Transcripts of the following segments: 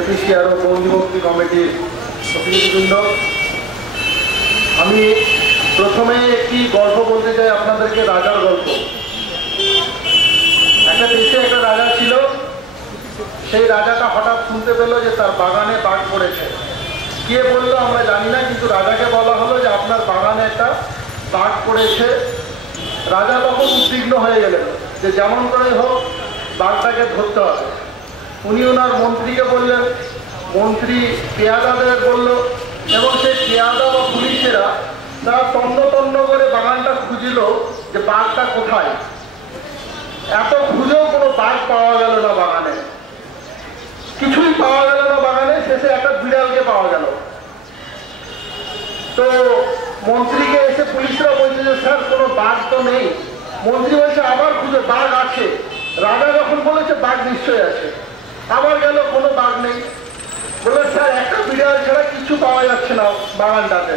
এপিসিআর ও বন্দিমুক্তি কমিটির প্রতিনিধিবৃন্দ, আমি প্রথমে একটি গল্প বলতে চাই আপনাদেরকে, রাজার গল্প। একটা দেশে একটা রাজা ছিল। সেই রাজাটা হঠাৎ শুনতে পেল যে তার বাগানে বাঘ পড়েছে। কে বললো আমরা জানি না, কিন্তু রাজাকে বলা হলো যে আপনার বাগানে একটা বাঘ পড়েছে। রাজা তখন উদ্বিগ্ন হয়ে গেলেন যে যেমন করে হোক বাঘটাকে ধরতে হবে। উনি ওনার মন্ত্রীকে বললেন, মন্ত্রী পেয়াদাদের বলল, এবং সেই পেয়াদা বা পুলিশেরা তারা তন্ন তন্ন করে বাগানটা খুঁজল যে বাঘটা কোথায়। এত খুঁজেও কোনো বাঘ পাওয়া গেল না বাগানে, কিছুই পাওয়া গেল না বাগানে। শেষে একটা বিড়ালকে পাওয়া গেল। তো মন্ত্রীকে এসে পুলিশরা বলছে যে স্যার কোনো বাঘ তো নেই। মন্ত্রী বলছে আবার খুঁজে, বাঘ আছে। রাজা যখন বলেছে বাঘ নিশ্চয়ই আছে, আবার গেল, কোনো বাঘ নেই। বললো স্যার একটা বিড়াল ছাড়া কিছু পাওয়া যাচ্ছে না বাগানটাতে।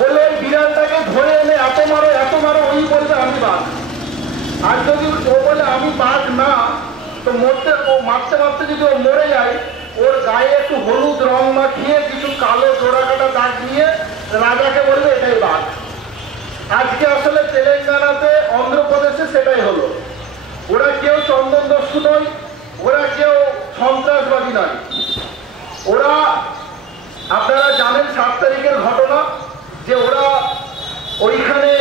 বললে এই বিড়ালটাকে ধরে এনে এত মারো, ওই বলবে আমি বাঘ। আর যদি ও বলে আমি বাঘ না, তো মারতে মারতে যদি ও মরে যায়, ওর গায়ে একটু হলুদ রং মাখিয়ে কিছু কালো জোড়া কাটা দাগ দিয়ে রাজাকে বলবে এটাই বাঘ। আজকে আসলে তেলেঙ্গানাতে, অন্ধ্রপ্রদেশে সেটাই হলো। ওরা কেউ চন্দন দস্যু নয়, ওরা কেউ সন্ত্রাসবাদী নয়। ওরা, আপনারা জানেন 7 তারিখের ঘটনা, যে ওরা ওইখানে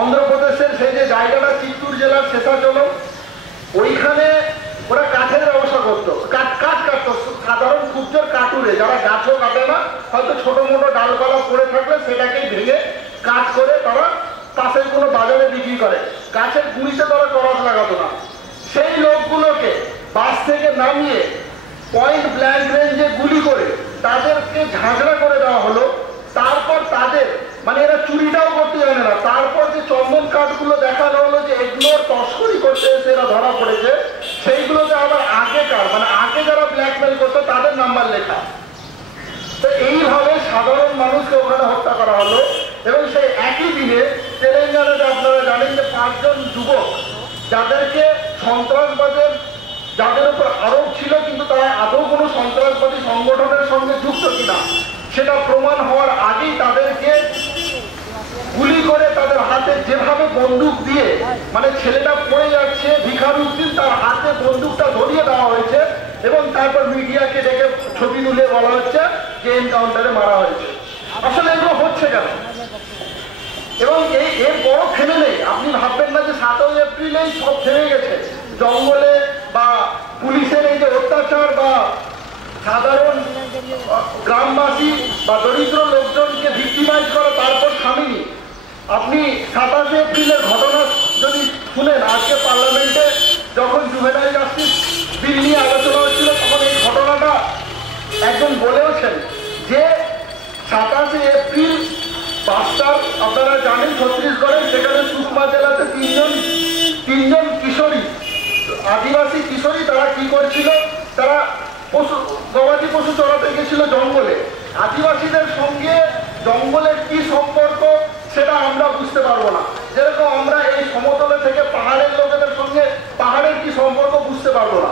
অন্ধ্রপ্রদেশের সেই যে জায়গাটা চিত্তুর জেলার শেষাচলম, ওইখানে ওরা কাঠের ব্যবসা করতো, কাঠ কাটতো। সাধারণ সূর্যের কাটুরে, যারা গাছও কাটে না, হয়তো ছোট মোটো ডালপালা পড়ে থাকলে সেটাকেই ভেঙে কাঠ করে তারা পাশের কোনো বাজারে বিক্রি করে। গাছের গুঁড়িতে তারা করস লাগাতো না। সেই লোকগুলোকে বাস থেকে নামিয়ে পয়েন্ট ব্ল্যাঙ্ক রেঞ্জে গুলি করে তাদেরকে ঝাঁঝরা করে দেওয়া হলো। তারপর তাদের, মানে এরা চুরিটাও করতে জানে না, তারপর যে চন্দন কাঠগুলো দেখানো হলো যে এগুলোর তস্করি করতে এসে এরা ধরা পড়েছে, সেইগুলোতে আবার আগেকার, মানে আগে যারা ব্ল্যাকমেল করতো তাদের নাম্বার লেখা। তো এইভাবে সাধারণ মানুষকে ওখানে হত্যা করা হলো। এবং সেই একই দিনে তেলেঙ্গানাতে আপনারা জানেন যে 5 জন যুবক, যাদেরকে সন্ত্রাসবাদের, যাদের উপর আরোপ ছিল কিন্তু তারা আদৌ কোনো সন্ত্রাসবাদী সংগঠনের সঙ্গে যুক্ত কিনা সেটা প্রমাণ হওয়ার আগেই তাদেরকে গুলি করে তাদের হাতে যেভাবে বন্দুক দিয়ে, মানে ছেলেটা পড়ে যাচ্ছে ভিখারুদ্দিন, তার হাতে বন্দুকটা ধরিয়ে দেওয়া হয়েছে এবং তারপর মিডিয়াকে ডেকে ছবি তুলে বলা হচ্ছে যে এনকাউন্টারে মারা হয়েছে। আসলে এগুলো হচ্ছে কেন? এবং এর বড় থেমে নেই। আপনি ভাববেন না যে 7ই এপ্রিলেই সব থেমে গেছে। জঙ্গলে বা পুলিশের এই যে অত্যাচার বা সাধারণ গ্রামবাসী বা দরিদ্র লোকজনকে ভিক্টিমাইজ করা তারপর থামেনি। আপনি 27 এপ্রিলের ঘটনা যদি শুনেন, আজকে পার্লামেন্টে যখন জুভেনাইল জাস্টিস বিল নিয়ে আলোচনা হচ্ছিল, তখন এই ঘটনাটা একজন বলেওছেন যে 27 এপ্রিল বাস্তার, আপনারা জানেন ছত্তিশগড়ের, সেখানে সুকমা জেলাতে তিনজন কিশোরী, আদিবাসী কিশোরী, তারা কি করছিল, তারা গবাদি পশু চড়াতে গেছিল জঙ্গলে। আদিবাসীদের সঙ্গে জঙ্গলের কি সম্পর্ক সেটা আমরা বুঝতে পারবো না, যেরকম আমরা এই সমতলে থেকে পাহাড়ের লোকেদের সঙ্গে পাহাড়ের কি সম্পর্ক বুঝতে পারবো না।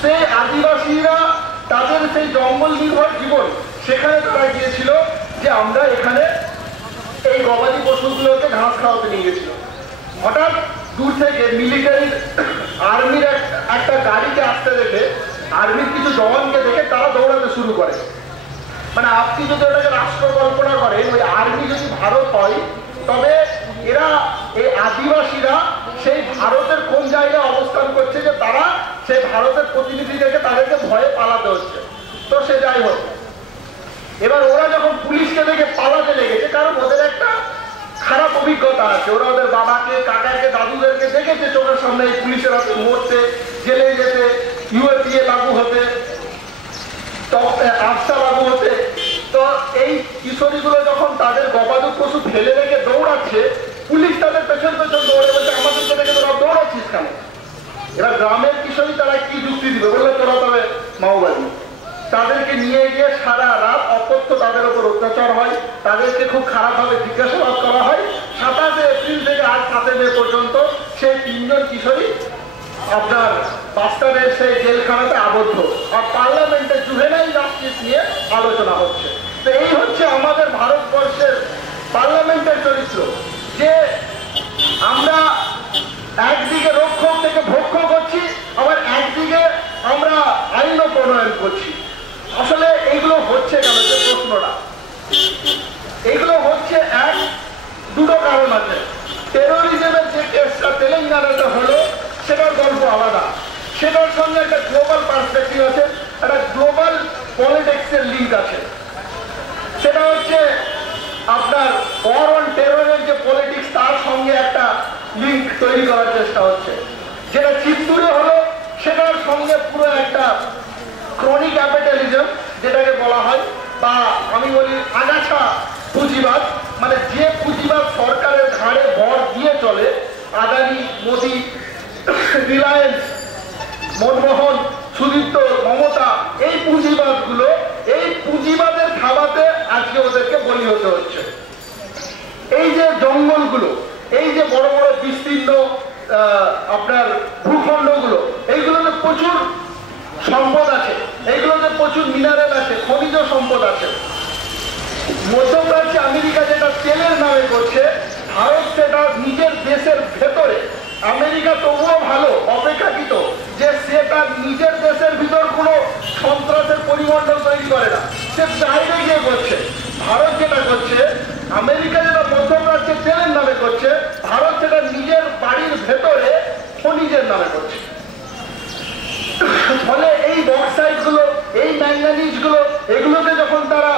সেই আদিবাসীরা তাদের সেই জঙ্গল নির্ভর জীবন, সেখানে তারা গিয়েছিল যে আমরা এখানে এই গবাদি পশুগুলোকে ঘাস খাওয়াতে নিয়ে গেছিল। হঠাৎ দূর থেকে মিলিটারির, আর্মির একটা গাড়িকে আসতে দেখে, আর্মির কিছু জওয়ানকে দেখে তারা দৌড়াতে শুরু করে। মানে আপনি যদি ওটাকে রাষ্ট্র কল্পনা করেন, ওই আর্মি যদি ভারত হয়, তবে এরা, এই আদিবাসীরা সেই ভারতের কোন জায়গায় অবস্থান করছে যে তারা সেই ভারতের প্রতিনিধি দেখে তাদেরকে ভয়ে পালাতে হচ্ছে। তো সে যাই হোক, এবার ওরা যখন পুলিশকে দেখে পালাতে লেগেছে, কারণ ওদের একটা খারাপ অভিজ্ঞতা আছে। ওরা ওদের বাবাকে, কাকাকে, দাদুদেরকে দেখেছে চোখের সামনে এই পুলিশের হাতে মরতে, জেলে যেতে, ইউএপিএ লাগু হতে, আফসা লাগু হতে। তো এই কিশোরীগুলো যখন তাদের গবাদি পশু ফেলে রেখে দৌড়াচ্ছে, পুলিশ তাদের পেছন পেছন দৌড়ে বলছে আমাদেরকে দেখে তোরা দৌড়াচ্ছিস কেন? এরা গ্রামের কিশোরী, তারা কি যুক্তি দিবে? বললে তোরা তবে মাওবাদী। তাদেরকে নিয়ে গিয়ে সারা রাত অকথ্য তাদের উপর অত্যাচার হয়, তাদেরকে খুব খারাপভাবে জিজ্ঞাসাবাদ করা হয়। 27 এপ্রিল থেকে আজ 7 মে পর্যন্ত সেই 3 জন কিশোরী আপনার বাস্টারের সেই জেলখানাতে আবদ্ধ, আর পার্লামেন্টে জুভেনাইল জাস্টিস নিয়ে আলোচনা হচ্ছে। তো এই হচ্ছে আমাদের ভারতবর্ষের পার্লামেন্টের চরিত্র, যে আমরা একদিকে রক্ষক থেকে ভক্ষক করছি, আবার একদিকে আমরা আইনও প্রণয়ন করছি। আসলে এইগুলো হচ্ছে কেন, যে প্রশ্নটা, এইগুলো হচ্ছে দুটো কারণ আছে। টেরোরিজমের যে কেসটা তেলেঙ্গানাতে হলো, সেটার গল্প আলাদা, সেটার সঙ্গে একটা গ্লোবাল পার্সপেক্টিভ আছে, একটা গ্লোবাল পলিটিক্সের লিঙ্ক আছে। সেটা হচ্ছে আপনার ওয়ার অন টেররের যে পলিটিক্স, তার সঙ্গে একটা লিঙ্ক তৈরি করার চেষ্টা হচ্ছে। যেটা চিত্তুরে হলো, সেটার সঙ্গে পুরো একটা ক্রনিক ক্যাপিটালিজম যেটাকে বলা হয়, বা আমি বলি আগাছা পুঁজিবাদ, মানে যে পুঁজিবাদ সরকারের ঘাড়ে ভর দিয়ে চলে, আদানি, মোদি, রিলায়েন্স, মনমোহন, সুদীপ্ত, মমতা, এই পুঁজিবাদগুলো, এই পুঁজিবাদের খাওয়াতে আজকে ওদেরকে বলি হতে হচ্ছে। এই যে জঙ্গলগুলো, এই যে বড় বড় বিস্তীর্ণ আপনার ভূখণ্ডগুলো, এইগুলোতে প্রচুর সম্পদ আছে, এইগুলোতে প্রচুর মিনারেল আছে, খনিজ সম্পদ আছে। মধ্যপ্রাচ্যে আমেরিকা যেটা তেলের নামে করছে, ভারত সেটা নিজের দেশের ভেতরে, আমেরিকা তবুও ভালো অপেক্ষাকৃত যে সে তার নিজের দেশের ভিতর কোনো সন্ত্রাসের পরিমণ্ডল তৈরি করে না, সে বাইরে গিয়ে করছে। ভারত যেটা করছে, আমেরিকা যেটা মধ্যপ্রাচ্যে তেলের নামে করছে, ভারত সেটা নিজের বাড়ির ভেতরে খনিজের নামে করছে। ফলে এই বক্সাইট গুলো, এই ম্যাঙ্গানিজ গুলো, এগুলোতে যখন তারা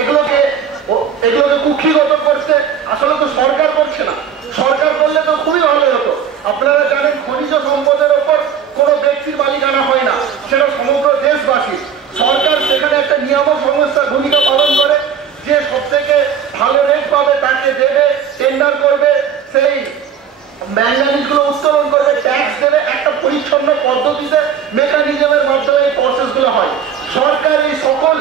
এগুলোকে কুক্ষিগত করছে, আসলে তো সরকার করছে না। সরকার করলে তো খুবই ভালো হতো। আপনারা জানেন, খনিজ সম্পদের ওপর কোনো ব্যক্তির মালিকানা হয় না, সেটা সমগ্র দেশবাসী। সরকার সেখানে একটা নিয়ামক সংস্থার ভূমিকা পালন করে, যে সব থেকে ভালো রেট পাবে তাকে দেবে, টেন্ডার করবে, সেই ম্যাঙ্গানিজ গুলো উত্তোলন করবে, ট্যাক্স দেবে, একটা পরিচ্ছন্ন পদ্ধতিতে মেকানিজমের মাধ্যমে এই প্রসেস গুলো হয়। সরকার এই সকল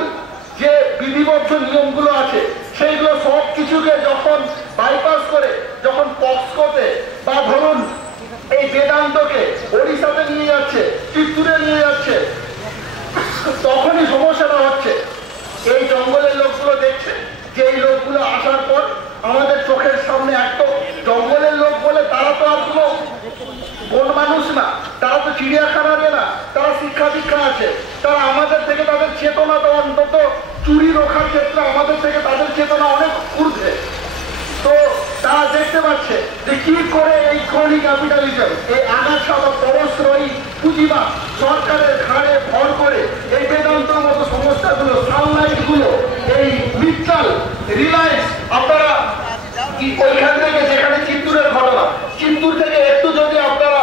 যে বিধিবদ্ধ নিয়মগুলো আছে, সেইগুলো সব কিছুকে যখন বাইপাস করে, যখন পক্সকোতে বা ধরুন এই বেদান্তকে ওড়িশাতে নিয়ে যাচ্ছে, চিত্তুরে নিয়ে যাচ্ছে, তখনই সমস্যাটা হচ্ছে। এই জঙ্গলের লোকগুলো দেখছে যে এই লোকগুলো আসার পর আমাদের চোখের সামনে এত জঙ্গলের লোক বলে, তারা তো আর কোনো বন মানুষ না, তারা তো চিড়িয়াখানারে না, তারা শিক্ষা দীক্ষা আছে, তারা আমাদের থেকে, তাদের চেতনা তো অন্তত চুরি রক্ষার ক্ষেত্রে আমাদের থেকে তাদের চেতনা অনেক ঊর্ধ্বে। তো তারা দেখতে পাচ্ছে যে কি করে এই ক্রনি ক্যাপিটালিজম, এই আগাছা বা পরশ্রয়ী পুঁজিবাদ সরকারের ঘাড়ে ভর করে এই বেদান্তর মতো সংস্থাগুলো, সানলাইট গুলো, এই মিত্তাল, রিলায়েন্স, আপনারা ওইখান থেকে যেখানে চিত্তুরের ঘটনা, চিত্তুর থেকে একটু যদি আপনারা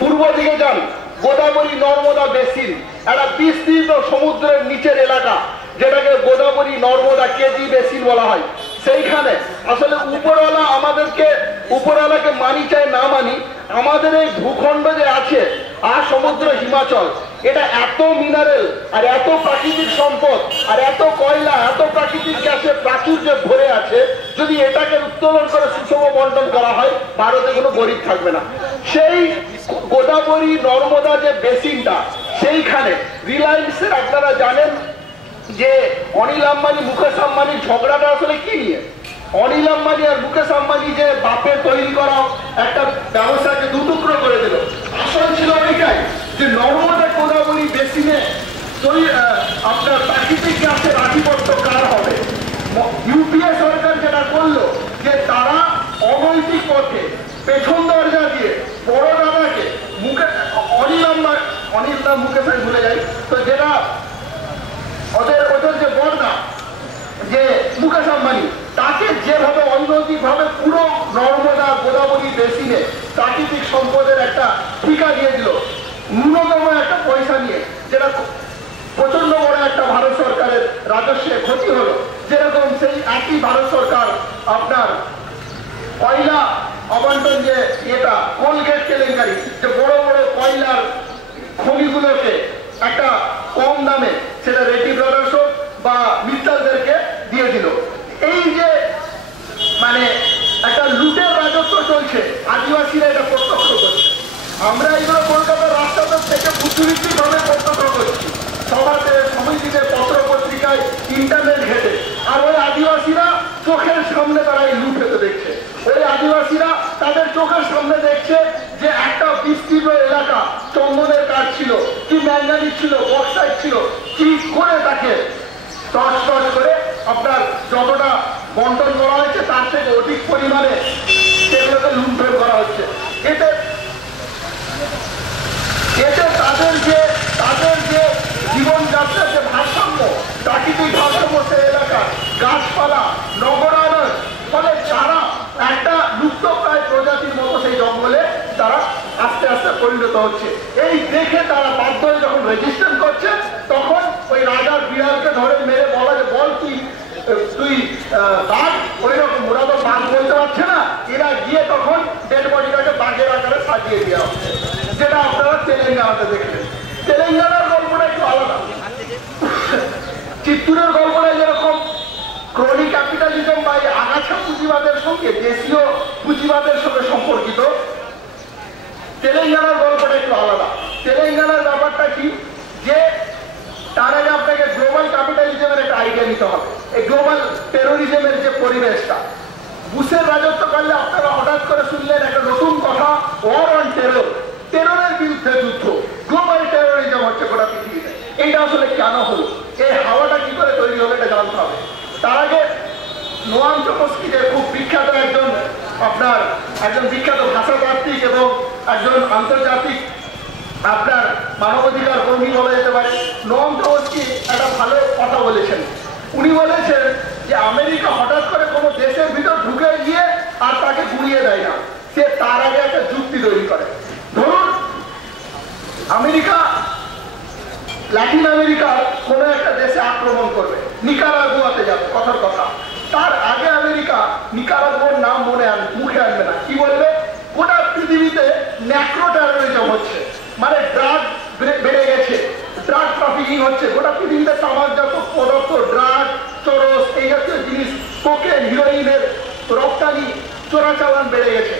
পূর্ব দিকে যান, গোদাবরী নর্মদা বেসিন, একটা বিস্তৃত সমুদ্রের নিচের এলাকা, যেটাকে গোদাবরী নর্মদা কেজি বেসিন বলা হয়। সেইখানে আসলে উপরওয়ালা আমাদেরকে, উপরওয়ালাকে মানি চাই না মানি, আমাদের এই ভূখণ্ড যে আছে, আর সমুদ্র হিমাচল, এটা এত মিনারেল আর এত প্রাকৃতিক সম্পদ আর এত কয়লা, এত প্রাকৃতিক গ্যাসের প্রাচুর্যে ভরে আছে। যদি এটাকে উত্তোলন করে সুষম বন্টন করা হয়, ভারতে কোনো গরিব থাকবে না। সেই গোদাবরী নর্মদা যে বেসিনটা, সেইখানে রিলায়েন্সের, আপনারা জানেন যে অনিল আম্বানি, মুকেশ আম্বানির ঝগড়াটা আসলে কি নিয়ে? অনিল আম্বানি আর মুকেশ আম্বানি যে বাপের তৈরি করা একটা ব্যবসাকে দুটুকরো করে দিল, আসল ছিল এটাই যে নর্মদা গোদাবরী বেসিনে আপনার প্রাকৃতিক গ্যাসের আধিপত্য কার হবে। ইউপিএ সরকার যেটা করলো, যে তারা অনৈতিক পথে পেছন দরজা দিয়ে বড় দাদাকে, অনিল আম্বানি, অনিল নাম মুকেশ আমি ভুলে যাই, তো যেটা ওদের যে বড়দা, যে মুকেশ আম্বানি, তাকে যেভাবে অনৈতিক ভাবে পুরো নর্মদা গোদাবরী বেসিনে প্রাকৃতিক সম্পদের একটা ঠিকা দিয়ে দিল, ন্যূনতম একটা পয়সা নিয়ে, যেটা প্রচন্ড বড় একটা ভারত সরকারের রাজস্বে ক্ষতি হলো। যেরকম সেই একই ভারত সরকার আপনার কয়লা আবন্টন, যে এটা কোলগেট কেলেঙ্কারি, যে বড় বড় কয়লার খনিগুলোকে একটা কম দামে সেটা রেডি ব্রাদার্স হোক বা মিত্তালদেরকে দিয়ে দিল। এই যে মানে একটা লুটের রাজত্ব চলছে, আদিবাসীরা এটা প্রত্যক্ষ করছে। আমরা এইগুলো কলকাতার রাস্তাতে থেকে বুদ্ধিবৃত্তিক ভাবে প্রত্যক্ষ করছি, সভাতে, সমিতিতে, পত্র পত্রিকায়, ইন্টারনেট ঘেটে। আর ওই আদিবাসীরা চোখের সামনে তারা এই লুট হতে দেখছে। ওই আদিবাসীরা তাদের চোখের সামনে দেখছে যে একটা বিস্তীর্ণ এলাকা চন্দনের কাঠ ছিল, কি ম্যাঙ্গানিজ ছিল, বক্সাইট ছিল, কি করে তাকে টস টস করে আপনার যতটা বন্টন করা হয়েছে তার থেকে অধিক পরিমাণে সেগুলোকে লুণ্ঠন করা হচ্ছে। এতে তাদের যে জীবনযাত্রার যে ভারসাম্য, প্রাকৃতিক ভারসাম্য সে এলাকা, গাছপালা, নগরায়ন, ফলে তারা একটা লুপ্তপ্রায় প্রজাতির মতো সেই জঙ্গলে তারা আস্তে আস্তে পরিণত হচ্ছে। এই দেখে তারা বাধ্য হয়ে যখন রেজিস্ট্রেশন করছে, তখন ওই রাজার বিড়ালকে ধরে মেরে বলা যে বল তুই বাঘ, ওই রকম ওরা তো বাঘ বলতে পারছে না, এরা গিয়ে তখন ডেড বডিটাকে বাঘের আকারে সাজিয়ে দেওয়া হচ্ছে, যেটা আপনারা তেলেঙ্গানাতে দেখলেন। তেলেঙ্গানার গল্পটা একটু আলাদা। চিত্তুরের গল্পটা যেরকম ক্রনি ক্যাপিটালিজম বা আগাছা পুঁজিবাদের সঙ্গে, দেশীয় পুঁজিবাদের সঙ্গে সম্পর্কিত, তেলেঙ্গানার গল্পটা একটু আলাদা। তেলেঙ্গানার ব্যাপারটা কি, যে তার আগে আপনাকে গ্লোবাল ক্যাপিটালিজমের একটা আইডিয়া নিতে হবে। এই গ্লোবাল টেরোরিজমের যে পরিবেশটা, বুশের রাজত্বকালে আপনারা হঠাৎ করে শুনলেন একটা নতুন কথা, ওয়ার অন টেরর, টেররের বিরুদ্ধে যুদ্ধ, গ্লোবাল টেরোরিজম হচ্ছে গোটা পৃথিবীতে। এইটা আসলে কেন হলো, এই হাওয়াটা কি করে তৈরি হলো, এটা জানতে হবে। তার আগে নোয়াম চমস্কি, যে খুব বিখ্যাত একজন বিখ্যাত ভাষাতাত্ত্বিক এবং একজন আন্তর্জাতিক আপনার মানবাধিকার কর্মী বলা যেতে পারে, নোয়াম চমস্কি একটা ভালো কথা বলেছেন। উনি বলেছেন যে আমেরিকা হঠাৎ করে কোনো দেশের ভিতর ঢুকে গিয়ে আর তাকে গুড়িয়ে দেয় না, সে তার আগে একটা যুক্তি তৈরি করে। ধরুন আমেরিকা ল্যাটিন আমেরিকার কোনো একটা দেশে আক্রমণ করবে, নিকারাগুয়াতে যাবে, কথার কথা। তার আগে আমেরিকা নিকারাগুয়ার নাম মুখে আনবে না, কি বলবে, গোটা পৃথিবীতে ন্যাক্রো টেরোরিজম হচ্ছে, মানে ড্রাগ বেড়ে গেছে, ড্রাগ ট্রাফিকিং হচ্ছে, গোটা পৃথিবীতে তামাকজাত পদার্থ, ড্রাগ, চরস, এই জাতীয় জিনিস, কোকেন, হিরোইনের রপ্তানি, চোরাচালান বেড়ে গেছে।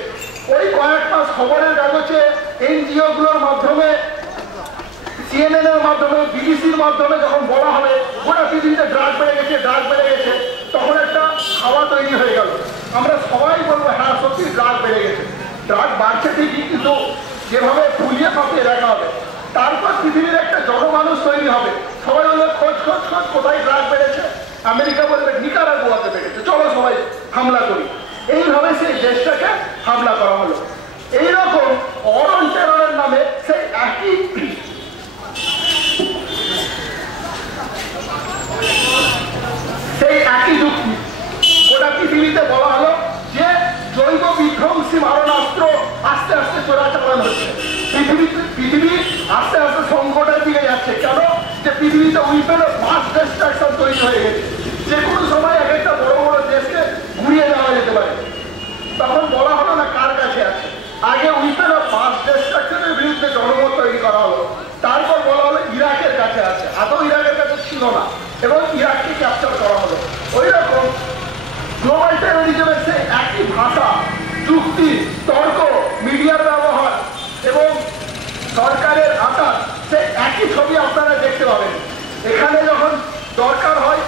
ওই কয়েক মাস খবরের কাগজে এনজিও গুলোর মাধ্যমে, CNN এর মাধ্যমে, বিবিসির মাধ্যমে যখন বলা হবে গোটা পৃথিবীতে ড্রাগ বেড়ে গেছে, তখন একটা হাওয়া তৈরি হয়ে গেল। আমরা সবাই বলবো হ্যাঁ সত্যি ড্রাগ বেড়ে গেছে, ড্রাগ বাড়ছে ঠিকই, কিন্তু যেভাবে ফুলিয়ে ফাঁপিয়ে দেখা হবে। তারপর পৃথিবীর একটা জনমানুষ তৈরি হবে, সবাই বলবে খোঁজ কোথায় ড্রাগ বেড়েছে, আমেরিকা বলবে নিকারাগুয়াতে বেড়েছে, চলো সবাই হামলা করি। এইভাবে সেই দেশটাকে হামলা করা হলো। এইরকম অরন টেররের নামে সেই একই যুক্তি গোটা পৃথিবীতে বলা হলো যে জৈব বিধ্বংসী মারণাস্ত্র আস্তে আস্তে চোরাচালান হচ্ছে, পৃথিবী আস্তে আস্তে সংকটের দিকে যাচ্ছে। কেন, যে পৃথিবীতে উইপেন অফ মাস ডিস্ট্রাকশন তৈরি হয়ে গেছে, যে কোনো সময় এক একটা বড় বড় দেশকে ঘুরিয়ে দেওয়া যেতে পারে। তখন বলা হলো না কার কাছে আছে, আগে উইপেন অফ মাস ডিস্ট্রাকশনের বিরুদ্ধে জনমত তৈরি করা হলো, তারপর বলা হলো ইরাকের কাছে আছে, আদৌ ইরাকের কাছে ছিল না, এবং ইরাককে ক্যাপচার করা হলো। ওই রকম গ্লোবাল টেরোরিজমের সেই একই ভাষা, যুক্তি, তর্ক, মিডিয়ার ব্যবহার এবং সরকারের আকার, সেই একই ছবি আপনারা দেখতে পাবেন। এখানে যখন দরকার হয়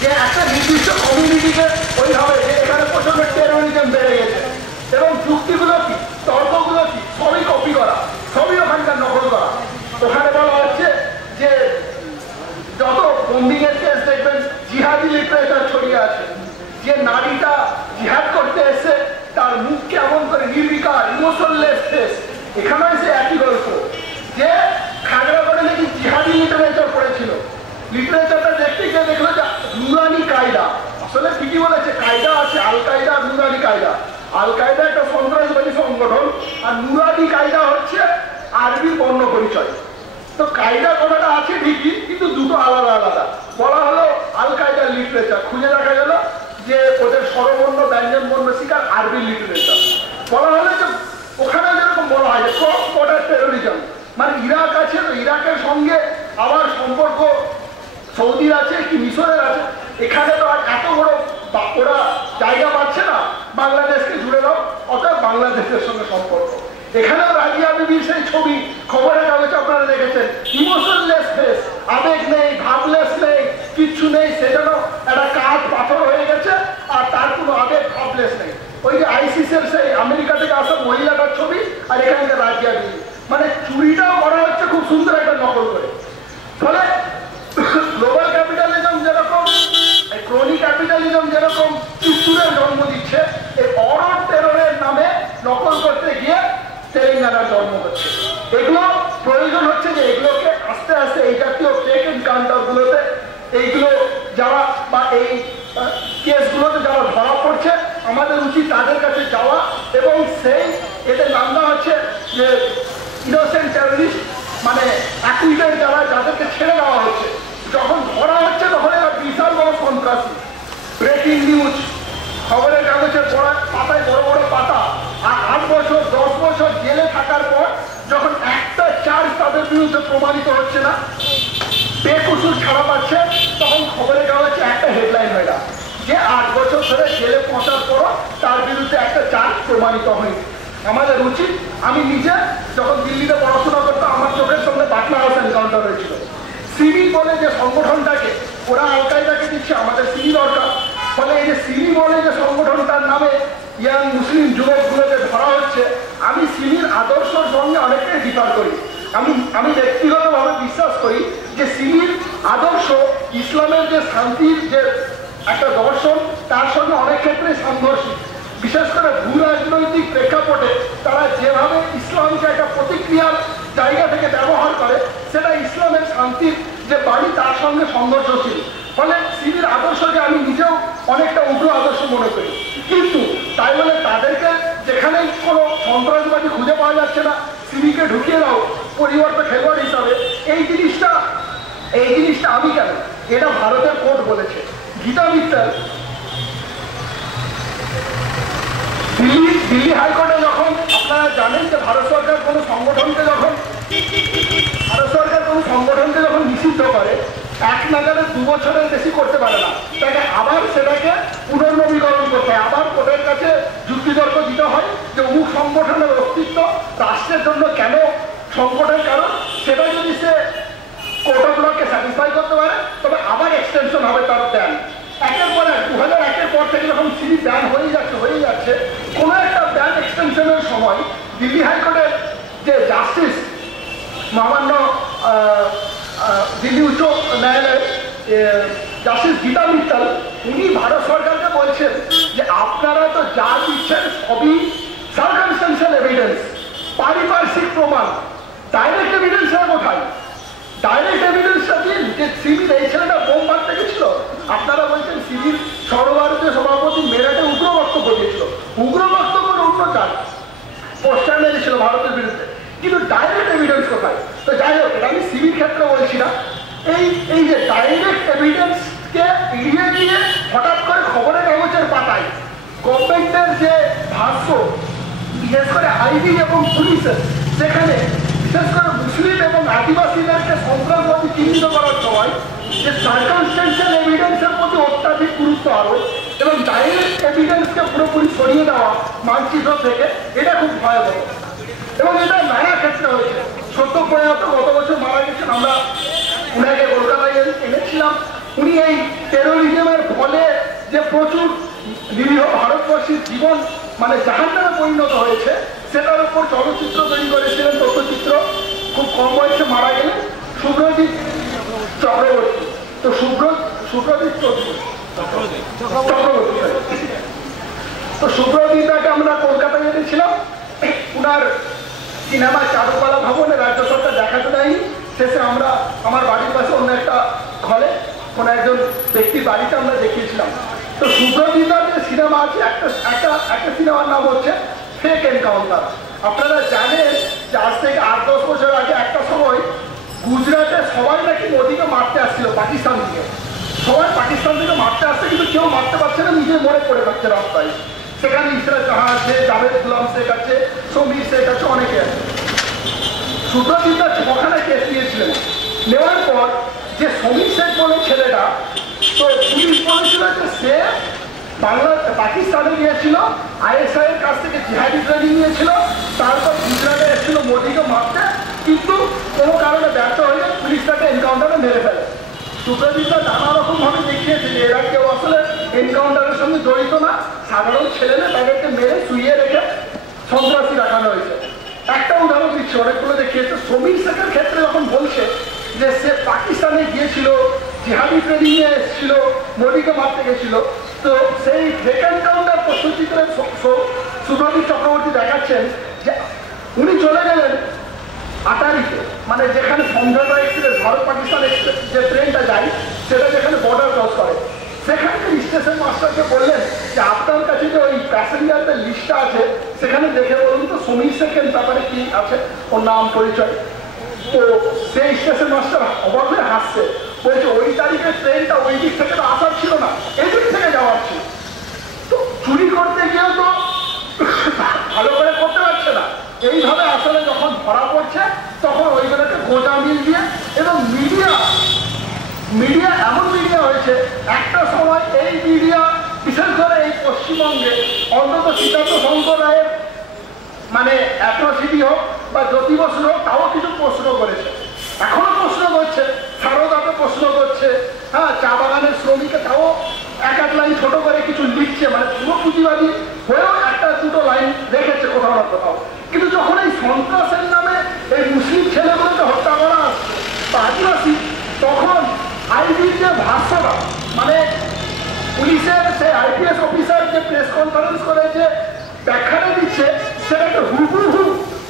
যে একটা নির্দিষ্ট কমিউনিটিকে ওইভাবে, এখানে প্রচন্ড টেরোরিজম বেড়ে গেছে, এবং যুক্তিগুলো কি, তর্কগুলো কি, সবই কপি করা, সবই ওখানকার নকল করা। ওখানে বলা হচ্ছে যে যত বম্বিং এর কেস দেখবেন, জিহাদি লিটারেচার ছড়িয়ে আছে, যে নারীটা জিহাদ করতে এসে তার মুখ কেমন করে নির্বিকার, ইমোশনলেস ফেস, এখানে সে একই গল্প, যে খাগড়াগড়ে নাকি জিহাদি লিটারেচার পড়েছিল, লিটারেচারটা দেখতে গিয়ে দেখলো যে নুরানি কায়দা, আসলে ঠিকই বলেছে, কায়দা আছে, আল কায়দা আর নুরানি কায়দা। আল কায়দা একটা সন্ত্রাসবাদী সংগঠন, আর নুরানি কায়দা হচ্ছে আরবি বর্ণ পরিচয়। তো কায়দা কথাটা আছে ঠিকই, কিন্তু দুটো আলাদা আলাদা। বলা হলো আল কায়দার লিটারেচার, খুঁজে দেখা গেল যে ওদের স্বরবর্ণ ব্যঞ্জন বর্ণ শিকার আরবি লিটারেচার। বলা হলো যে ওখানে যেরকম বলা হয় যে ক্রস বর্ডার টেরোরিজম, মানে ইরাক আছে, তো ইরাকের সঙ্গে আবার সম্পর্ক সৌদির আছে কি মিশরের আছে, এখানে তো আর এত বড় ওরা জায়গা পাচ্ছে না, বাংলাদেশকে জুড়ে দাও, অর্থাৎ বাংলাদেশের সঙ্গে সম্পর্ক। এখানেও রাজিয়া বিবির সেই ছবি খবরের কাগজে আপনারা দেখেছেন, ইমোশনলেস ফেস, আবেগ নেই, ভাবলেস নেই, কিচ্ছু নেই, সে যেন একটা কাঠ পাথর হয়ে গেছে আর তার কোনো আবেগ ভাবলেস নেই। ওই যে আইসিসের সেই আমেরিকা থেকে আসা মহিলাটার ছবি আর এখানকার রাজিয়া বিবি, মানে চুরিটাও করা হচ্ছে খুব সুন্দর একটা নকল করে। ফলে গ্লোবাল ক্যাপিটালিজম যেরকম, ক্রনি ক্যাপিটালিজম যেরকম চিত্তুরের জন্ম দিচ্ছে, এই অরড টেররের নামে নকল করতে গিয়ে তেলেঙ্গানার জন্ম হচ্ছে। এগুলো প্রয়োজন হচ্ছে যে এগুলোকে আস্তে আস্তে এই জাতীয় ফেক এনকাউন্টারগুলোতে এইগুলো যারা বা এই কেসগুলোতে যারা ধরা পড়ছে, আমাদের উচিত তাদের কাছে যাওয়া এবং সেই এদের নাম দেওয়া হচ্ছে যে ইনোসেন্ট টেররিস্ট, মানে অ্যাকুইটেড যারা, যাদেরকে ছেড়ে দেওয়া হচ্ছে। যখন ধরা হচ্ছে তখন এরা বিশাল বড় সন্ত্রাসী। ব্রেকিং নিউজ, খবরের কাগজের পাতায় বড় বড় পাতা, আর 8 বছর 10 বছর জেলে থাকার পর যখন একটা চার্জ তাদের বিরুদ্ধে প্রমাণিত হচ্ছে না, বেকসুর ছাড়া পাচ্ছে, তখন খবরের কাগজে একটা হেডলাইন হয় না যে 8 বছর ধরে জেলে পৌঁছার পর তার বিরুদ্ধে একটা চার্জ প্রমাণিত হয়নি। আমাদের উচিত, আমি নিজে যখন দিল্লিতে পড়াশোনা করতাম আমার চোখের সঙ্গে বাটলা হাউস এনকাউন্টার হয়েছিল। সিমি বলে যে সংগঠনটাকে ওরা আল কায়দাকে দিচ্ছে, আমাদের সিমি দরকার। ফলে এই যে সিমি বলে যে সংগঠনটার নামে ইয়াং মুসলিম যুবকগুলোকে ধরা হচ্ছে, আমি সিমির আদর্শের সঙ্গে অনেকটাই ডিফার করি। আমি ব্যক্তিগতভাবে বিশ্বাস করি যে সিমির আদর্শ ইসলামের যে শান্তির যে একটা দর্শন, তার সঙ্গে অনেক ক্ষেত্রে সাংঘর্ষিক। বিশেষ করে ভূ রাজনৈতিক প্রেক্ষাপটে তারা যেভাবে ইসলামকে একটা প্রতিক্রিয়ার জায়গা থেকে ব্যবহার করে, সেটা ইসলামের শান্তির যে বাড়ি তার সঙ্গে সংঘর্ষশীল। ফলে সিমির আদর্শকে আমি নিজেও অনেকটা উগ্র আদর্শ মনে করি। কিন্তু তাই বলে তাদেরকে যেখানে কোনো সন্ত্রাসবাদী খুঁজে পাওয়া যাচ্ছে না, সিমিকে ঢুকিয়ে দাও পরিবর্তে খেলোয়াড় হিসাবে, এই জিনিসটা আমি কেন, এটা ভারতের কোর্ট বলেছে। গীতা মিত্তাল দিল্লি হাইকোর্টে যখন, আপনারা জানেন যে ভারত সরকার কোনো সংগঠনকে যখন নিষিদ্ধ করে, 1 নাগারে 2 বছরের বেশি করতে পারে না, তাকে আবার সেটাকে পুনর্নবীকরণ করতে হয়, আবার কোর্টের কাছে যুক্তিতর্ক দিতে হয় যে অমুক সংগঠনের অস্তিত্ব রাষ্ট্রের জন্য কেন সংকটের কারণ, সেটা যদি সে কোর্ট অফ লকে স্যাটিসফাই করতে পারে তবে আবার এক্সটেনশন হবে তার ব্যান। একের পর 2001-এর পর থেকে যখন সিমি ব্যান হয়ে যাচ্ছে, কোনো একটা ব্যান এক্সটেনশনের সময় দিল্লি হাইকোর্টের যে জাস্টিস, মহামান্য দিল্লি উচ্চ ন্যায়ালয়ের জাস্টিস গীতা মিত্তাল, উনি ভারত সরকারকে বলছেন যে আপনারা তো যা দিচ্ছেন সবই সার্কামস্ট্যান্সিয়াল এভিডেন্স, পারিপার্শ্বিক প্রমাণ, ডাইরেক্ট এভিডেন্সের কোথায়? ডাইরেক্ট এভিডেন্সটা দিন যে সিমির এই ছেলেটা বোম মারতে গেছিল। আপনারা বলছেন সিমির সর্বভারতীয় সভাপতি মেরাটে উগ্র বক্তব্য দিয়েছিল, উগ্র বক্তব্যের অন্য চার্জ পোস্টার মেরেছিল ভারতের বিরুদ্ধে, কিন্তু ডাইরেক্ট এভিডেন্স কোথায়? তো যাই হোক, এটা আমি সিমির ক্ষেত্রে বলছি না। এই যে ডাইরেক্ট এভিডেন্সকে এড়িয়ে গিয়ে হঠাৎ করে খবরের কাগজের পাতায় গভর্নমেন্টের যে ভাষ্য, বিশেষ করে আইবি এবং পুলিশের, সেখানে বিশেষ করে মুসলিম এবং আদিবাসীদেরকে সন্ত্রাসবাদী চিহ্নিত করার সময় যে সার্কামস্ট্যান্সিয়াল এভিডেন্সের প্রতি অত্যাধিক গুরুত্ব আরোপ এবং ডাইরেক্ট এভিডেন্সকে পুরোপুরি সরিয়ে দেওয়া মানচিত্র থেকে, এটা খুব ভয়াবহ। এবং এটা নানা ক্ষেত্রে হয়েছে। সত্য প্রয়াত গত বছর মারা গেছেন, আমরা উনাকে কলকাতায় এনেছিলাম। উনি এই টেরোরিজমের ফলে যে প্রচুর নিরীহ ভারতবর্ষের জীবন মানে জাহান্নামে পরিণত হয়েছে, সেটার উপর চলচ্চিত্র তৈরি করেছিলেন, তথ্যচিত্র। খুব কম বয়সে মারা গেলেন শুভ্রজিৎ চক্রবর্তী। তো শুভ্রজিৎ তো শুভ্রজিৎটাকে আমরা কলকাতায় এনেছিলাম। উনার সিনেমা চারুকলা ভবনে রাজ্য সরকার দেখাতে দেয়নি। শেষে আমরা আমার বাড়ির পাশে অন্য একটা হলে কোনো একজন ব্যক্তির বাড়িতে আমরা দেখিয়েছিলাম। তো শুভ্রজিৎটার যে সিনেমা আছে, একটা সিনেমার নাম হচ্ছে ফেক এনকাউন্টার। আপনারা জানেন যে আজ থেকে 8-10 বছর আগে একটা সময় গুজরাটে সবাই নাকি মোদিকে মারতে আসছিল পাকিস্তান থেকে, সবাই পাকিস্তান থেকে মারতে আসছে, কিন্তু কেউ মারতে পারছে না, নিজে মরে পড়ে থাকছে রাস্তায়। সেখানে ইসরা জাহাঁ আছে, জাভেদ গুলাম শেখ আছে, সমীর শেখ আছে, অনেকে আছে। শুভ্রজিৎ ওখানে কেস নিয়েছিলেন। নেওয়ার পর যে সমীর শেখ বলে ছেলেটা, তো পুলিশ বলেছিল যে সে পাকিস্তানে গিয়েছিল, ISI এর কাছ থেকে জিহাদি ট্রেনিং নিয়েছিল, তারপর ইসরায়েলে এসেছিল মোদিকে মারতে, কিন্তু কোনো কারণে ব্যর্থ হয়ে পুলিশ তাকে এনকাউন্টারে মেরে ফেলে। সুপ্রজিৎরা নানা রকম ভাবে দেখিয়েছে যে এরা কেউ আসলে এনকাউন্টারের সঙ্গে জড়িত না, সাধারণ ছেলেরা তাদেরকে মেরে শুইয়ে রেখে সন্ত্রাসী দেখানো হয়েছে। একটা উদাহরণ দিচ্ছে, অনেকগুলো দেখিয়েছে। সমীর শেখের ক্ষেত্রে যখন বলছে যে সে পাকিস্তানে গিয়েছিল, জিহাদি ট্রেনিংয়ে এসেছিল, মোদিকে মারতে গেছিল, তো সেই ফেক এনকাউন্টার প্রস্তুতিতে সুব্রজিৎ চক্রবর্তী দেখাচ্ছেন যে উনি চলে গেলেন আটারিতে, মানে যেখানে সমঝোতা এক্সপ্রেস ভারত পাকিস্তান এক্সপ্রেস যে ট্রেনটা যায় সেটা যেখানে বর্ডার ক্রস করে, সেখানকার স্টেশন মাস্টারকে বললেন যে আপনার কাছে যে ওই প্যাসেঞ্জারদের লিস্টটা আছে সেখানে দেখে বলুন তো সমীর শেখের ব্যাপারে কি আছে, ওর নাম পরিচয়। তো সেই স্টেশন মাস্টার অবাক হয়ে হাসছে, বলছে ওই তারিখের ট্রেনটা ওই দিক থেকে তো আসার ছিল না, এই দিক থেকে যাওয়ার ছিল। তো চুরি করতে গিয়েও তো ভালো করে করতে পারছে না, এইভাবে আসলে যখন ধরা পড়ছে তখন ওইগুলোকে গোটা মিল দিয়ে, এবং মিডিয়া এমন মিডিয়া হয়েছে, একটা সময় এই মিডিয়া বিশেষ করে এই পশ্চিমবঙ্গে অন্তত সিদ্ধার্থ শঙ্কর রায়ের মানে অ্যাট্রসিটি হোক বা জ্যোতি বসুর হোক, তাও কিছু প্রশ্ন করেছে, এখনো প্রশ্ন করছে, সারদাকে প্রশ্ন করছে, হ্যাঁ চা বাগানের শ্রমিককে তাও এক লাইন ছোট করে কিছু লিখছে, মানে পুরো পুঁজিবাদী হয়েও একটা দুটো লাইন রেখেছে কোথাও না কোথাও। কিন্তু যখন এই সন্ত্রাসের নামে এই মুসলিম ছেলেগুলোকে হত্যা করা আসছে বা আদিবাসী, তখন আইবির যে ভাষ্যটা, মানে পুলিশের সেই IPS অফিসার যে প্রেস কনফারেন্স করে যে ব্যাখ্যাটা দিচ্ছে, সেটা একটা হুবহু,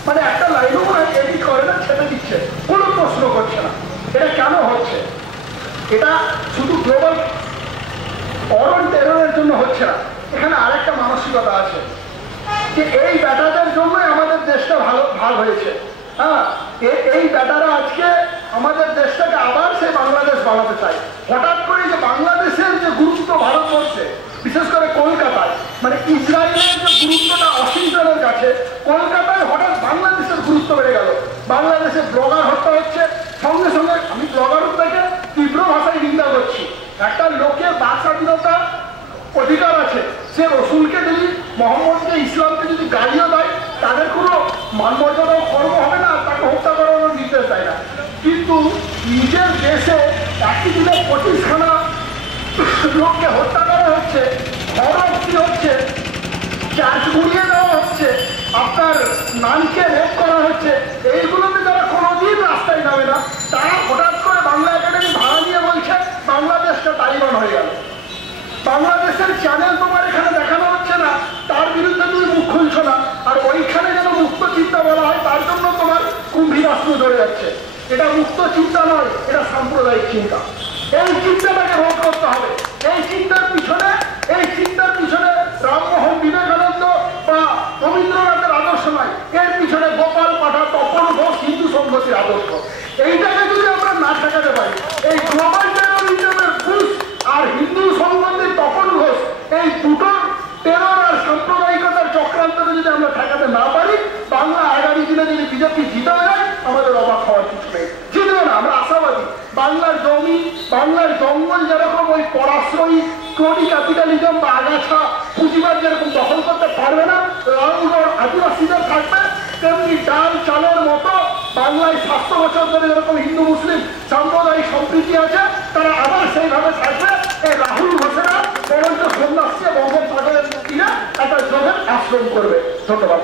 মানে একটা লাইনও এডিট করে না, ছেড়ে দিচ্ছে, কোনো প্রশ্ন করছে না। এটা কেন হচ্ছে? এটা শুধু গ্লোবাল অরণ টেররের জন্য হচ্ছে না, এখানে আরেকটা মানসিকতা আছে যে এই ব্যাটাদের জন্যই আমাদের দেশটা ভাগ হয়েছে। হ্যাঁ, এই ব্যাটারা আজকে আমাদের দেশটাকে আবার সে বাংলাদেশ বানাতে চায়। হঠাৎ করে যে বাংলাদেশের যে গুরুত্ব ভারতবর্ষে, বিশেষ করে কলকাতায়, মানে ইসরায়েলের যে গুরুত্বটা ওয়াশিংটনের কাছে, কলকাতায় হঠাৎ বাংলাদেশের গুরুত্ব বেড়ে গেল। বাংলাদেশে ব্লগার হত্যা হচ্ছে, সঙ্গে সঙ্গে আমি ব্লগার হত্যাকে তীব্র ভাষায় নিন্দা করছি। একটা লোকের বাক স্বাধীনতা অধিকার আছে, সে রসুলকে যদি, মোহাম্মদকে, ইসলামকে যদি গালিও দেয়, তাদের কোনো মানমর্যাদাও কর্ম হবে না, তাকে হত্যা করানোর নির্দেশ দেয় না। কিন্তু নিজের দেশে একই দিনে 25খানা লোককে হত্যা করা হচ্ছে, হরফি হচ্ছে, চার্জ ঘুরিয়ে দেওয়া হচ্ছে, আপনার নানকে রেপ করা হচ্ছে, এইগুলোতে যারা কোনোদিন রাস্তায় নামে না, তারা হঠাৎ করে বাংলা একাডেমি ভাড়া নিয়ে বলছে বাংলাদেশটা তালিবান হয়ে গেল। বাংলাদেশের চ্যানেল তোমার এখানে দেখানো হচ্ছে না, তার বিরুদ্ধে তুমি মুখ খুলছো না, আর ওইখানে যেন মুক্ত চিন্তা বলা হয় তার জন্য তোমার কুম্ভীরাস্ত্র ধরে যাচ্ছে। এটা মুক্ত চিন্তা নয়, এটা সাম্প্রদায়িক চিন্তা। এই চিন্তাটাকে রোধ করতে হবে। এই চিন্তার পিছনে রামমোহন বিবেকানন্দ বা রবীন্দ্রনাথের আদর্শ নয়, এর পিছনে গোপাল পাঠক, তপন ঘোষ, হিন্দু সংগতির আদর্শ। এইটাকে যদি আমরা না ঠেকাতে পারি, এই গ্লোবাল টেরোরিজমের বুশ আর হিন্দু সংগতির তপন ঘোষ, এই দুটো টেরর আর সাম্প্রদায়িকতার চক্রান্তকে যদি আমরা ঠেকাতে না পারি, বাংলা আগামী দিনে যদি বিজেপি জিতে যায়, আমাদের অবাক হওয়ার কিছু নেই। জিতবে না, আমরা আশাবাদী। বাংলার জমি, বাংলার জঙ্গল যেরকম ওই পরাশ্রয়ী ক্রনি ক্যাপিটালিজম বা আগাছা পুঁজিবাদ যেরকম দখল করতে পারবে না, রাউন্ডর আদিবাসীদের থাকবে, তেমনি ডাল চালের মতো বাংলায় 700 বছর ধরে যেরকম হিন্দু মুসলিম সাম্প্রদায়িক সম্প্রীতি আছে, তারা আবার সেইভাবে থাকবে। এই রাহুল ঘোষেরা বরঞ্চ সন্ন্যাসী বঙ্গোপসাগরের কিনা একটা জগৎ আশ্রম করবে। ধন্যবাদ।